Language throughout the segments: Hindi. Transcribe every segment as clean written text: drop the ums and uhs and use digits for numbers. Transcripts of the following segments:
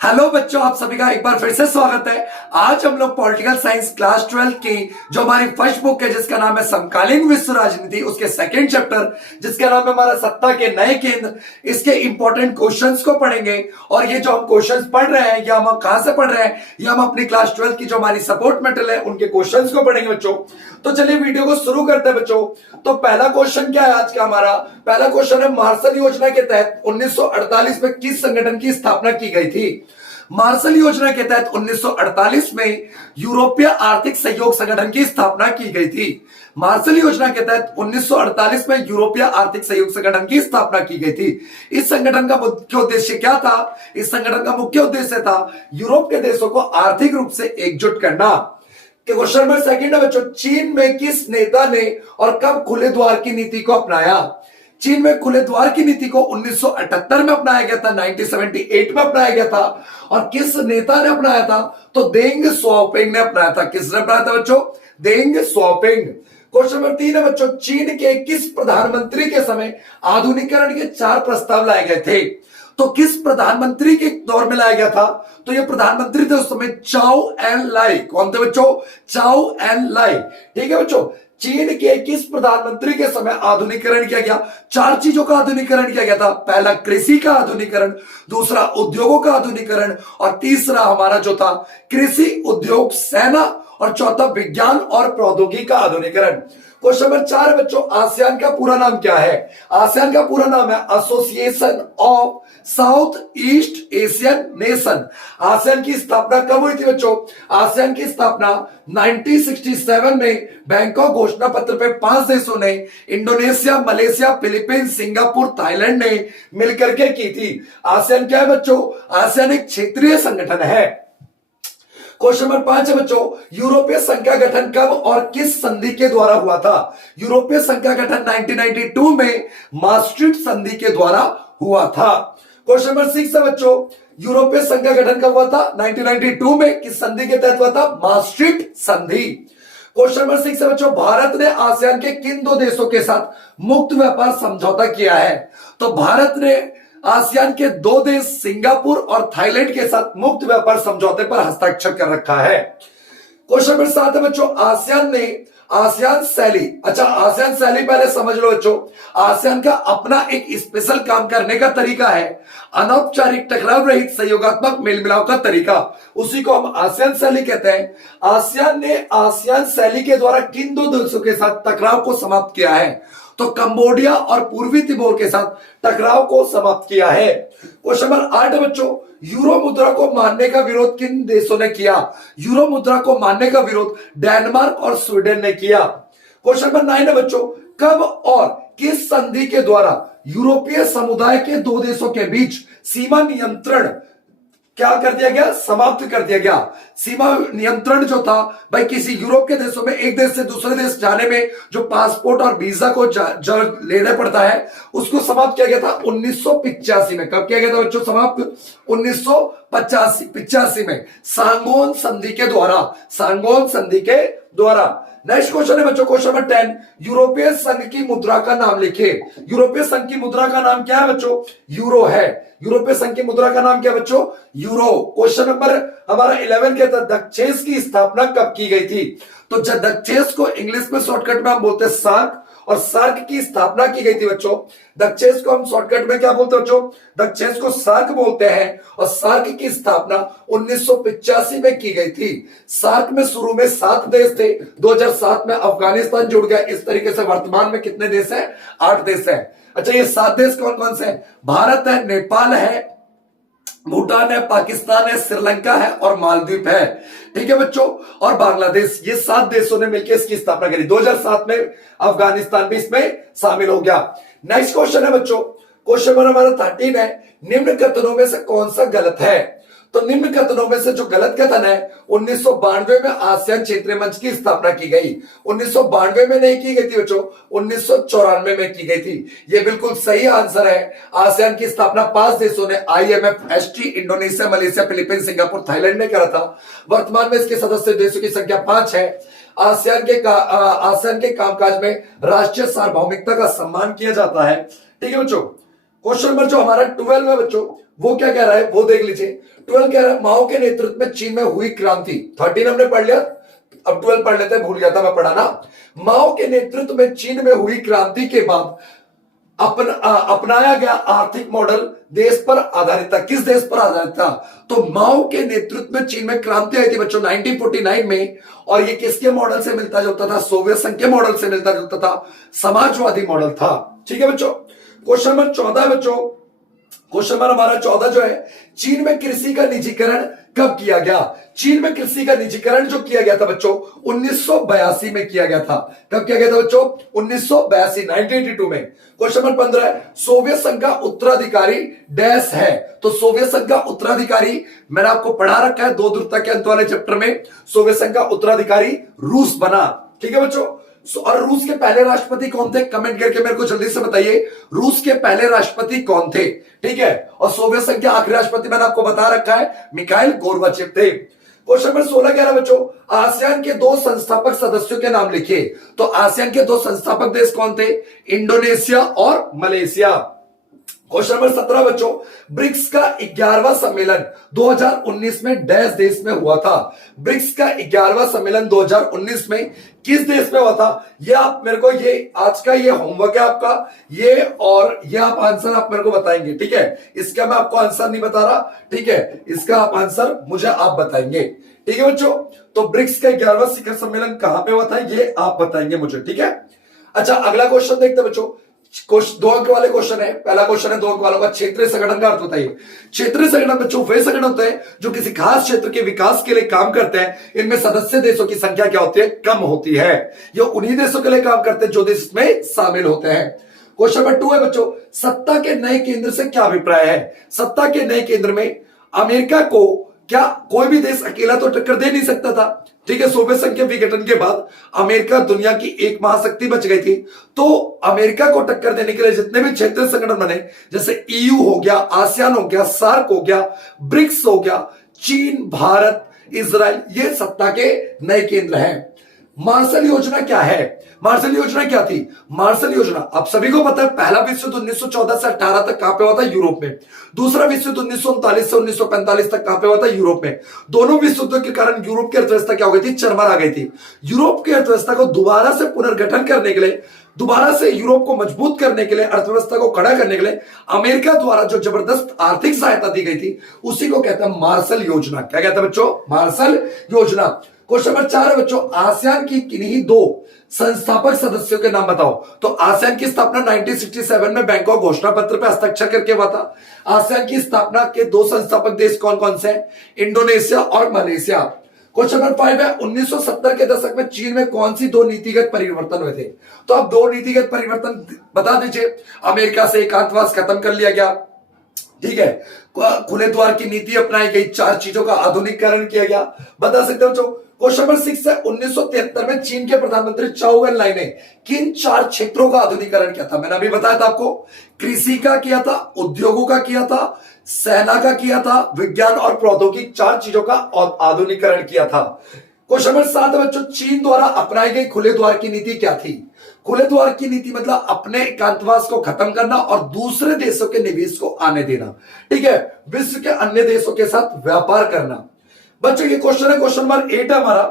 हेलो बच्चों, आप सभी का एक बार फिर से स्वागत है। आज हम लोग पॉलिटिकल साइंस क्लास 12 की जो हमारी फर्स्ट बुक है जिसका नाम है समकालीन विश्व राजनीति, उसके सेकंड चैप्टर जिसका नाम है हमारा सत्ता के नए केंद्र, इसके इंपॉर्टेंट क्वेश्चंस को पढ़ेंगे। और ये जो हम क्वेश्चंस पढ़ रहे हैं ये हम कहां से पढ़ रहे हैं, ये हम अपनी क्लास 12 की जो हमारी सपोर्ट मेटेरियल है उनके क्वेश्चन को पढ़ेंगे बच्चों। तो चलिए वीडियो को शुरू करते हैं बच्चों। तो पहला क्वेश्चन क्या है आज का, हमारा पहला क्वेश्चन है मार्शल योजना के तहत 1948 में किस संगठन की स्थापना की गई थी। मार्शल योजना के तहत 1948 में यूरोपीय आर्थिक सहयोग संगठन की स्थापना की गई थी। मार्शल योजना के तहत 1948 में यूरोपीय आर्थिक सहयोग संगठन की स्थापना की गई थी। इस संगठन का मुख्य उद्देश्य क्या था? इस संगठन का मुख्य उद्देश्य था यूरोप के देशों को आर्थिक रूप से एकजुट करना। क्वेश्चन नंबर सेकंड है बच्चों, चीन में किस नेता ने और कब खुले द्वार की नीति को अपनाया? चीन में खुले द्वार की नीति को 1978 में अपनाया गया था, 1978 में अपनाया गया था। और किस नेता ने अपनाया था? तो देंग स्वाओपिंग ने अपनाया था। किसने अपनाया था बच्चों? देंग स्वाओपिंग। क्वेश्चन नंबर 3 है बच्चों, चीन के किस प्रधानमंत्री के समय आधुनिकीकरण के 4 प्रस्ताव लाए गए थे? तो किस प्रधानमंत्री के दौर में लाया गया था? तो ये प्रधानमंत्री थे उस समय चाओ एन लाई। कौन थे बच्चों? चाओ एन लाई। ठीक है बच्चों, चीन के किस प्रधानमंत्री के समय आधुनिकीकरण किया गया? 4 चीजों का आधुनिकीकरण किया गया था। पहला कृषि का आधुनिकीकरण, दूसरा उद्योगों का आधुनिकीकरण, और तीसरा हमारा जो था कृषि, उद्योग, सेना, और चौथा विज्ञान और प्रौद्योगिकी का आधुनिकीकरण। क्वेश्चन नंबर 4 बच्चों, आसियान का पूरा नाम क्या है? आसियान का पूरा नाम है association of south east Asian nation. ASEAN की स्थापना कब हुई थी बच्चों? आसियान की स्थापना 1967 में बैंकॉक घोषणा पत्र पे 5 देशों ने, Indonesia, Malaysia, Philippines, Singapore, Thailand ने मिलकर के की थी। आसियान क्या है बच्चों? आसियान एक क्षेत्रीय संगठन है। क्वेश्चन नंबर 5 है बच्चों, यूरोपीय संघ का गठन कब और किस संधि के द्वारा हुआ था? यूरोपीय संघ का गठन 1992 में maastricht संधि के द्वारा हुआ था। क्वेश्चन नंबर 6 है बच्चों, यूरोपीय संघ का गठन कब हुआ था? 1992 में। किस संधि के तहत हुआ था? maastricht संधि। क्वेश्चन नंबर 6 है बच्चों, भारत ने आसियान के किन 2 देशों के साथ मुक्त व्यापार समझौता किया है? तो भारत ने आसियान के 2 देश सिंगापुर और थाईलैंड के साथ मुक्त व्यापार समझौते पर हस्ताक्षर कर रखा है। क्वेश्चन नंबर 7 है बच्चों, आसियान ने आसियान शैली, अच्छा आसियान शैली पहले समझ लो बच्चों। आसियान का अपना एक स्पेशल काम करने का तरीका है, अनौपचारिक, टकराव रहित, सहयोगात्मक मेल मिलाप का तरीका, उसी को हम आसियान शैली कहते हैं। आसियान ने आसियान शैली के द्वारा किन 2 देशों के साथ टकराव को समाप्त किया है? तो कंबोडिया और पूर्वी तिमोर के साथ टकराव को समाप्त किया है। क्वेश्चन नंबर 8 बच्चों, यूरो मुद्रा को मानने का विरोध किन देशों ने किया? यूरो मुद्रा को मानने का विरोध डेनमार्क और स्वीडन ने किया। क्वेश्चन नंबर 9 है बच्चों, कब और किस संधि के द्वारा यूरोपीय समुदाय के 2 देशों के बीच सीमा नियंत्रण क्या कर दिया गया? समाप्त कर दिया गया। सीमा नियंत्रण जो था भाई, किसी यूरोप के देशों में एक देश से दूसरे देश जाने में जो पासपोर्ट और वीजा को जो लेना पड़ता है उसको समाप्त किया गया था 1985 में। कब किया गया था बच्चों समाप्त? 1985 में सांगोन संधि के द्वारा। सांगोन संधि के द्वारा। नेक्स्ट क्वेश्चन है बच्चों, क्वेश्चन नंबर 10, यूरोपीय संघ की मुद्रा का नाम लिखिए। यूरोपीय संघ की मुद्रा का नाम क्या है बच्चों? यूरो है। यूरोपीय संघ की मुद्रा का नाम क्या है बच्चों? यूरो। क्वेश्चन नंबर हमारा 11 के तहत दक्षेस की स्थापना कब की गई थी? तो दक्षेस को इंग्लिश में शॉर्टकट में हम बोलते हैं सार्क, और सार्क की स्थापना की गई थी बच्चों। दक्षेस को हम शॉर्टकट में क्या बोलते हैं बच्चों? दक्षेस को सार्क बोलते हैं। और सार्क की स्थापना 1985 में की गई थी। सार्क में शुरू में 7 देश थे, 2007 में अफगानिस्तान जुड़ गया। इस तरीके से वर्तमान में कितने देश हैं? 8 देश हैं। अच्छा, ये 7 देश कौन कौन से हैं? भारत है, नेपाल है, भूटान है, पाकिस्तान है, श्रीलंका है और मालदीव है। ठीक है बच्चों, और बांग्लादेश। ये 7 देशों ने मिलकर इसकी स्थापना करी। 2007 में अफगानिस्तान भी इसमें शामिल हो गया। नेक्स्ट क्वेश्चन है बच्चों, क्वेश्चन नंबर हमारा 13 है, निम्न कथनों में से कौन सा गलत है? तो निम्न कथनों में से जो गलत कथन है, 1992 में आसियान क्षेत्रीय मंच की स्थापना की गई। 1992 में नहीं की गई थी बच्चों, 1994 में की गई थी। ये बिल्कुल सही आंसर है। आसियान की स्थापना 5 देशों ने, IMF, ST, Indonesia, Malaysia, Philippines, Singapore, Thailand ने करा था। वर्तमान में इसके सदस्य देशों की संख्या 5 है। आसियान के कामकाज में राष्ट्रीय सार्वभौमिकता का सम्मान किया जाता है। ठीक है बच्चों, क्वेश्चन नंबर जो हमारा 12 है बच्चों, वो क्या कह रहा है वो देख लीजिए। 12 कह रहा है माओ के नेतृत्व में चीन में हुई क्रांति। 13 हमने पढ़ लिया, अब 12 पढ़ लेते हैं, भूल गया था मैं पढ़ाना। माओ के नेतृत्व में चीन में हुई क्रांति के बाद अपनाया गया आर्थिक मॉडल देश पर आधारित था। किस देश पर आधारित था? तो माओ के नेतृत्व में चीन में क्रांति आई थी बच्चों 1949 में, और ये किसके मॉडल से मिलता जुलता था? सोवियत संघ के मॉडल से मिलता जुलता था, समाजवादी मॉडल था। ठीक है बच्चों। क्वेश्चन नंबर 14 बच्चों, क्वेश्चन नंबर हमारा 14 जो है, चीन में कृषि का निजीकरण कब किया गया? चीन में कृषि का निजीकरण जो किया गया था बच्चों 1982 में किया गया था। कब किया गया था बच्चों? 1982, 1982 में। क्वेश्चन नंबर 15 है, सोवियत संघ का उत्तराधिकारी डैश है। तो सोवियत संघ का उत्तराधिकारी मैंने आपको पढ़ा रखा है 2 ध्रुवता के अंत वाले चैप्टर में। सोवियत संघ का उत्तराधिकारी रूस बना। ठीक है बच्चों। और रूस के पहले राष्ट्रपति कौन थे? कमेंट करके मेरे को जल्दी से बताइए, रूस के पहले राष्ट्रपति कौन थे? ठीक है। और सोवियत संघ के आखिरी राष्ट्रपति मैंने आपको बता रखा है, मिखाइल गोर्बाचेव थे। क्वेश्चन नंबर 16 कह रहा बच्चों, आसियान के 2 संस्थापक सदस्यों के नाम लिखिए। तो आसियान के 2 संस्थापक देश कौन थे? इंडोनेशिया और मलेशिया। क्वेश्चन नंबर 17 बच्चों, ब्रिक्स का 11वां सम्मेलन 2019 में डैश देश में हुआ था। ब्रिक्स का 11वां सम्मेलन 2019 में किस देश में हुआ था? ये आप मेरे को, ये आज का ये होमवर्क है आपका, ये और ये आप आंसर आप मेरे को बताएंगे। ठीक है, इसका मैं आपको आंसर नहीं बता रहा। ठीक है, इसका आप आंसर मुझे आप बताएंगे। ठीक है बच्चों। तो ब्रिक्स का 11वां शिखर सम्मेलन कहां पे हुआ था ये आप बताएंगे मुझे। ठीक है। अच्छा, अगला क्वेश्चन देखते हैं बच्चों। 2 अंक वाले क्वेश्चन है। पहला क्वेश्चन है 2 अंक वालों का, क्षेत्रीय संगठन का अर्थ बताइए। क्षेत्रीय संगठन बच्चों वे संगठन होते हैं जो किसी खास क्षेत्र के विकास के लिए काम करते हैं। इनमें सदस्य देशों की संख्या क्या होती है? कम होती है। ये उन्हीं देशों के लिए काम करते हैं जो देश में शामिल होते हैं। क्वेश्चन नंबर 2 है बच्चों, सत्ता के नए केंद्र से क्या अभिप्राय है? सत्ता के नए केंद्र में अमेरिका को क्या कोई भी देश अकेला तो टक्कर दे नहीं सकता था। ठीक है, सोवियत संघ के विघटन के बाद अमेरिका दुनिया की एक महाशक्ति बच गई थी। तो अमेरिका को टक्कर देने के लिए जितने भी क्षेत्रीय संगठन बने, जैसे ईयू हो गया, आसियान हो गया, सार्क हो गया, ब्रिक्स हो गया, चीन, भारत, इजराइल, ये सत्ता के नए केंद्र हैं। मार्शल योजना क्या है? मार्शल योजना क्या थी? मार्शल योजना आप सभी को पता है, पहला विश्व युद्ध 1914 से 18 तक कहां पे हुआ था? यूरोप में। दूसरा विश्व युद्ध 1939 से 1945 तक कहां पे हुआ था? यूरोप में। दोनों विश्व युद्धों के कारण यूरोप की अर्थव्यवस्था क्या हो गई थी? चरमरा आ गई थी। यूरोप की अर्थव्यवस्था को दोबारा से पुनर्गठन करने के लिए, दोबारा से यूरोप को मजबूत करने के लिए, अर्थव्यवस्था को खड़ा करने के लिए अमेरिका द्वारा जो जबरदस्त आर्थिक सहायता दी गई थी, उसी को कहते हैं मार्शल योजना। क्या कहते हैं बच्चों? मार्शल योजना। क्वेश्चन नंबर 4 है बच्चों, आसियान की किन्हीं 2 संस्थापक सदस्यों के नाम बताओ। तो आसियान की स्थापना 1967 में बैंकॉक घोषणा पत्र पर हस्ताक्षर करके हुआ था। आसियान की स्थापना के 2 संस्थापक देश कौन कौन से हैं? इंडोनेशिया और मलेशिया। क्वेश्चन नंबर 5 है, 1970 के दशक में चीन में कौन सी 2 नीतिगत परिवर्तन हुए थे? तो आप 2 नीतिगत परिवर्तन बता दीजिए। अमेरिका से एकांतवास खत्म कर लिया गया। ठीक है, खुले द्वार की नीति अपनाई गई, 4 चीजों का आधुनिकीकरण किया गया। बता सकते हो बच्चों। क्वेश्चन नंबर 6 है, 1973 में चीन के प्रधानमंत्री चाउ एन लाई ने किन 4 क्षेत्रों का आधुनिकीकरण किया था? मैंने अभी बताया था आपको, कृषि का किया था, उद्योगों का किया था, सेना का किया था, विज्ञान और प्रौद्योगिकी, 4 चीजों का आधुनिकीकरण किया था। क्वेश्चन नंबर 7 है बच्चों, चीन द्वारा अपनाई गई खुले द्वार की नीति क्या थी? खुले द्वार की नीति मतलब अपने एकांतवास को खत्म करना और दूसरे देशों के निवेश को आने देना। ठीक है, विश्व के अन्य देशों के साथ व्यापार करना। बच्चों ये क्वेश्चन है, क्वेश्चन नंबर 8 है हमारा।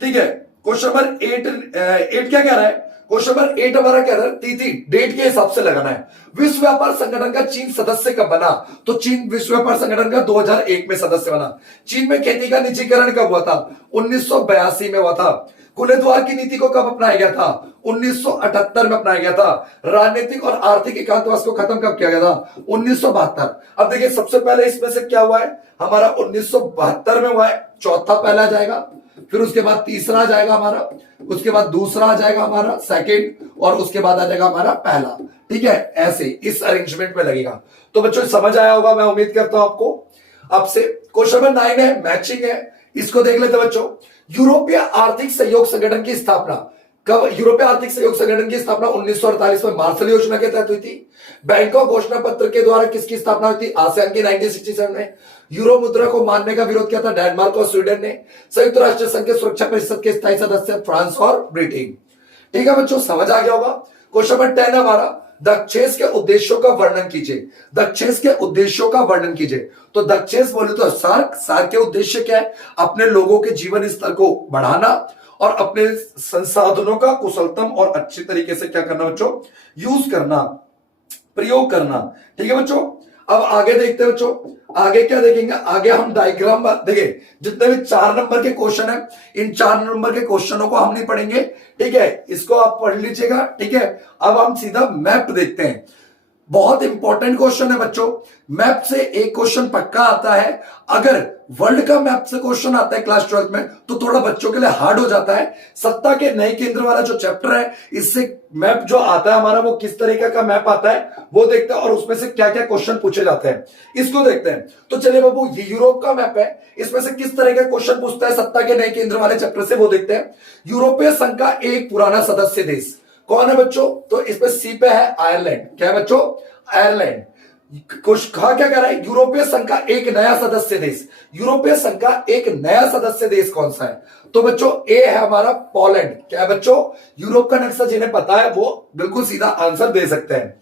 ठीक है, क्वेश्चन नंबर 8 क्या कह रहा है? क्वेश्चन नंबर 8 हमारा कह रहा है, तिथि डेट के हिसाब से लगाना है। विश्व व्यापार संगठन का चीन सदस्य कब बना? तो चीन विश्व व्यापार संगठन का 2001 में सदस्य बना। चीन में खेती का निजीकरण कब हुआ था? 1982 में हुआ था। खुले द्वार की नीति को कब अपनाया गया था? 1978 में अपनाया गया था। राजनीतिक और आर्थिक एकांतवास को खत्म कब किया गया था? 1972। अब देखिए सबसे पहले इसमें से क्या हुआ है हमारा? 1972 में हुआ है, चौथा पहला जाएगा, फिर उसके बाद तीसरा आ जाएगा हमारा, उसके बाद दूसरा आ जाएगा हमारा सेकंड, और उसके बाद आ जाएगा हमारा पहला। ठीक है, ऐसे इस अरेंजमेंट में लगेगा। तो बच्चों समझ आया होगा, मैं उम्मीद करता हूं आपको। आपसे क्वेश्चन नंबर 9 है, मैचिंग है, इसको देख लेते बच्चों। यूरोपीय आर्थिक सहयोग संगठन की स्थापना कब? यूरोपीय आर्थिक सहयोग संगठन की स्थापना 1948 में मार्शल योजना के तहत हुई थी। बैंकॉक घोषणा पत्र के द्वारा किसकी स्थापना हुई थी? आसियान की 1967 में। यूरो मुद्रा को मानने का विरोध किया था डेनमार्क और स्वीडन ने। संयुक्त राष्ट्र संघ के सुरक्षा परिषद के स्थायी सदस्य फ्रांस और ब्रिटेन। ठीक है बच्चों, समझ आ गया होगा। क्वेश्चन नंबर 10 हमारा, दक्षेस के उद्देश्यों का वर्णन कीजिए। दक्षेस के उद्देश्यों का वर्णन कीजिए। तो दक्षेस बोले तो सार्क, सार्क के उद्देश्य क्या है? अपने लोगों के जीवन स्तर को बढ़ाना और अपने संसाधनों का कुशलतम और अच्छे तरीके से क्या करना बच्चों? यूज करना, प्रयोग करना। ठीक है बच्चों, अब आगे देखते हैं बच्चों। आगे क्या देखेंगे? आगे हम डायग्राम देखिए, जितने भी 4 नंबर के क्वेश्चन है, इन 4 नंबर के क्वेश्चनों को हम नहीं पढ़ेंगे। ठीक है, इसको आप पढ़ लीजिएगा। ठीक है, अब हम सीधा मैप देखते हैं। बहुत इंपॉर्टेंट क्वेश्चन है बच्चों। मैप से एक क्वेश्चन पक्का आता है। अगर वर्ल्ड का मैप से क्वेश्चन आता है क्लास 12 में तो थोड़ा बच्चों के लिए हार्ड हो जाता है। सत्ता के नए केंद्र वाला जो चैप्टर है, इससे मैप जो आता है हमारा, वो किस तरीके का मैप आता है वो देखते हैं और उसमें से क्या क्या क्वेश्चन पूछे जाते हैं, इसको देखते हैं। तो चलिए बाबू, ये यूरोप का मैप है, इसमें से किस तरह का क्वेश्चन पूछता है सत्ता के नए केंद्र वाले चैप्टर से, वो देखते हैं। यूरोपीय संघ का एक पुराना सदस्य देश कौन है बच्चों? तो इसमें सी पे है आयरलैंड। क्या है बच्चों? आयरलैंड। कुछ कहा क्या कर रहा है? यूरोपीय संघ का एक नया सदस्य देश। यूरोपीय संघ का एक नया सदस्य देश कौन सा है? तो बच्चों ए है हमारा पोलैंड। क्या है बच्चों? यूरोप का नक्शा जिन्हें पता है वो बिल्कुल सीधा आंसर दे सकते हैं।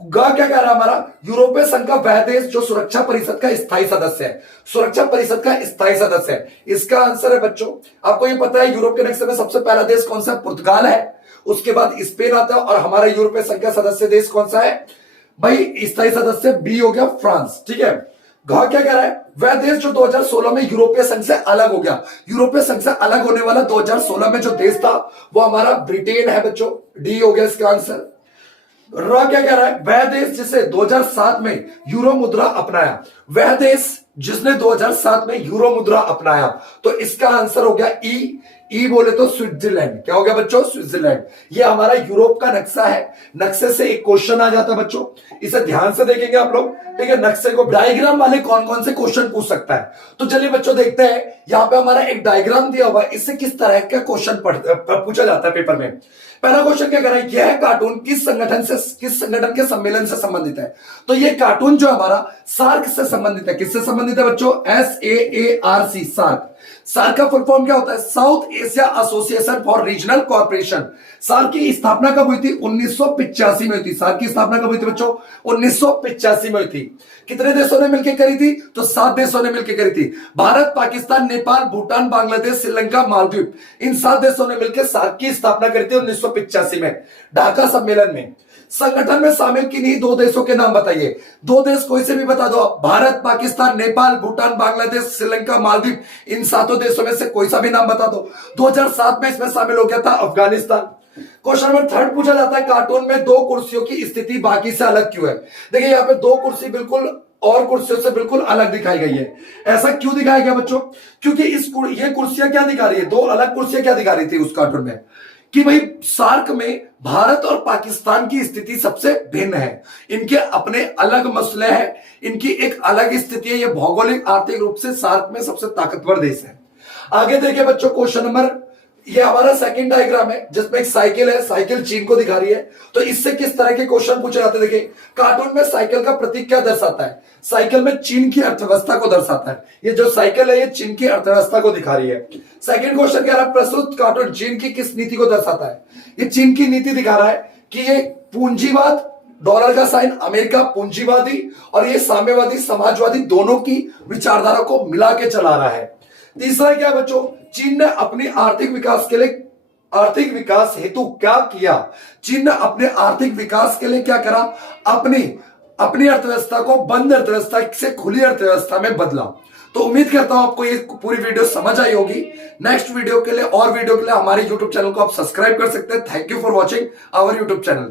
गा क्या कह रहा है हमारा? यूरोपीय संघ का वह देश जो सुरक्षा परिषद का स्थायी सदस्य है। सुरक्षा परिषद का स्थायी सदस्य है, इसका आंसर है बच्चों। आपको ये पता है यूरोप के नक्शे में सबसे पहला देश कौन सा है? पुर्तगाल है। उसके बाद स्पेन आता है। और हमारा यूरोपीय संघ का सदस्य देश कौन सा है भाई? स्थायी सदस्य बी हो गया फ्रांस। ठीक है, घ क्या कह रहा है? वह देश जो 2016 में यूरोपीय संघ से अलग हो गया। यूरोपीय संघ से अलग होने वाला 2016 में जो देश था वो हमारा ब्रिटेन है बच्चों। डी हो गया इसका आंसर। र क्या कह रहा है? वह देश जिसे 2007 में यूरो मुद्रा अपनाया। वह देश जिसने 2007 में यूरो मुद्रा अपनाया, तो इसका आंसर हो गया ई। ई बोले तो स्विट्जरलैंड। क्या हो गया बच्चों? स्विट्जरलैंड। ये हमारा यूरोप का नक्शा है। नक्शे से एक क्वेश्चन आ जाता है बच्चों, इसे ध्यान से देखेंगे आप लोग। ठीक है, नक्शे को डायग्राम वाले कौन कौन से क्वेश्चन पूछ सकता है, तो चलिए बच्चों देखते हैं। यहां पे हमारा एक डायग्राम दिया हुआ है, इससे किस तरह का क्वेश्चन पूछा जाता है पेपर में। पहला क्वेश्चन क्या कर रहा है? यह कार्टून किस संगठन के सम्मेलन से संबंधित है? तो ये कार्टून जो हमारा सार्क से संबंधित है। किससे संबंधित है बच्चों? SAARC, SAARC. सार्क का फुल फॉर्म क्या होता है? South Asia association for regional corporation. SAARC की स्थापना कब हुई थी? 1985 में हुई थी। सार्क की स्थापना कब हुई थी बच्चों? 1985 में हुई थी। कितने देशों ने मिलकर करी थी? तो 7 देशों ने मिलकर करी थी। भारत, पाकिस्तान, नेपाल, भूटान, बांग्लादेश, श्रीलंका, मालदीव, इन 7 देशों ने मिलकर सार्क की स्थापना करी थी 1985 में, ढाका सम्मेलन में। संगठन में शामिल किन्हीं 2 देशों के नाम बताइए। 2 देश कोई से भी बता दो, भारत, पाकिस्तान, नेपाल, भूटान, बांग्लादेश, श्रीलंका, मालदीव, इन 7 देशों में से कोई सा भी नाम बता दो। 2007 में इसमें शामिल हो गया था अफगानिस्तान। क्वेश्चन नंबर 3 पूछा जाता है, कार्टून में 2 कुर्सियों की स्थिति बाकी से अलग क्यों है? देखिए यहाँ पे 2 कुर्सी बिल्कुल और कुर्सियों से बिल्कुल अलग दिखाई गई है। ऐसा क्यों दिखाया गया बच्चों? क्योंकि ये कुर्सियां क्या दिखा रही है? 2 अलग कुर्सियां क्या दिखा रही थी उस कार्टून में कि भाई सार्क में भारत और पाकिस्तान की स्थिति सबसे भिन्न है। इनके अपने अलग मसले हैं, इनकी एक अलग स्थिति है। ये भौगोलिक आर्थिक रूप से सार्क में सबसे ताकतवर देश है। आगे देखिए बच्चों, क्वेश्चन नंबर, ये हमारा सेकंड डायग्राम है जिसमें एक साइकिल है। साइकिल चीन को दिखा रही है। तो इससे किस तरह के क्वेश्चन पूछे जाते हैं? देखिए, कार्टून में साइकिल का प्रतीक क्या दर्शाता है? साइकिल में चीन की अर्थव्यवस्था को दर्शाता है। ये जो साइकिल है ये चीन की अर्थव्यवस्था को दिखा रही है। सेकंड क्वेश्चन कह रहा है, प्रस्तुत कार्टून चीन की किस नीति को दर्शाता है? ये चीन की नीति दिखा रहा है कि ये पूंजीवाद, डॉलर का साइन, अमेरिका पूंजीवादी और ये साम्यवादी समाजवादी दोनों की विचारधारा को मिला के चला रहा है। तीसरा क्या है बच्चों? चीन ने अपनी आर्थिक विकास हेतु क्या किया? चीन ने अपने आर्थिक विकास के लिए क्या करा? अपनी अर्थव्यवस्था को बंद अर्थव्यवस्था से खुली अर्थव्यवस्था में बदला। तो उम्मीद करता हूं आपको ये पूरी वीडियो समझ आई होगी। नेक्स्ट वीडियो के लिए और वीडियो के लिए हमारे यूट्यूब चैनल को आप सब्सक्राइब कर सकते हैं। Thank you for watching our YouTube channel.